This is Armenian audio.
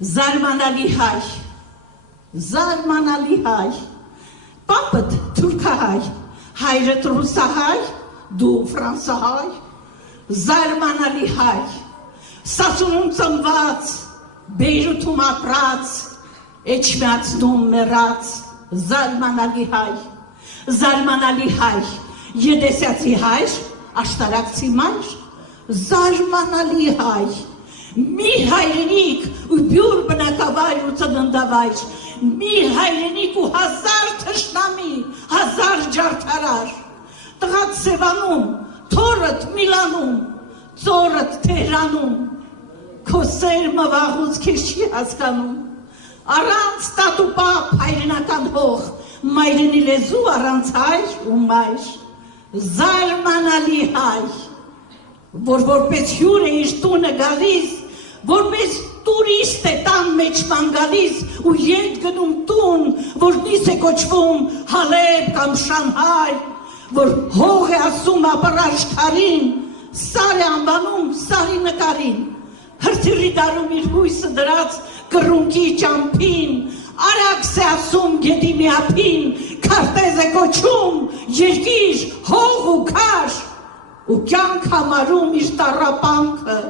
Զարմանալի հայ, զարմանալի հայ, պապդ թուրքահայ, հայրդ ռուսահայ, դու ֆրանսահայ, զարմանալի հայ, Սասունում ծնված, Բեյրութում ապրած, Էջմիածնում մեռած, զարմանալի հայ, Եդեսացի հայր, աշտարակցի մայր, զարմանալի հայ, մի հայրենիք ու բյուր բնակավայր ու ծննդավայր, մի հայրենիք ու հազար թշնամի, հազար ջարդարար, տղադ Սևանում, թորդ Միլանում, ծորդ Թեհրանում, քո սերմը վաղուց քեզ չի հասկանում, առանց տատ ու պապ հայրենական հող, մայրենի լեզու առանց հայր ու մայր, զարմանալի հայ, որ որպես հյուր է իր տունը գալիս, որպես տուրիստ է տան մեջ ման գալիս ու ետ գնում տուն, որնից է կոչվում Հալեբ կամ Շանհայ, որ հող է ասում ապարաշխարին, սար է անվանում սարի նկարին, հրթիռի դարում իր հույսը դրած կռունկի ճամփին, արաքս է ասում գետի մի ափին, քարտեզ է կոչում երկիր, հող ու քար, ու կյանք համարում իր տառապանքը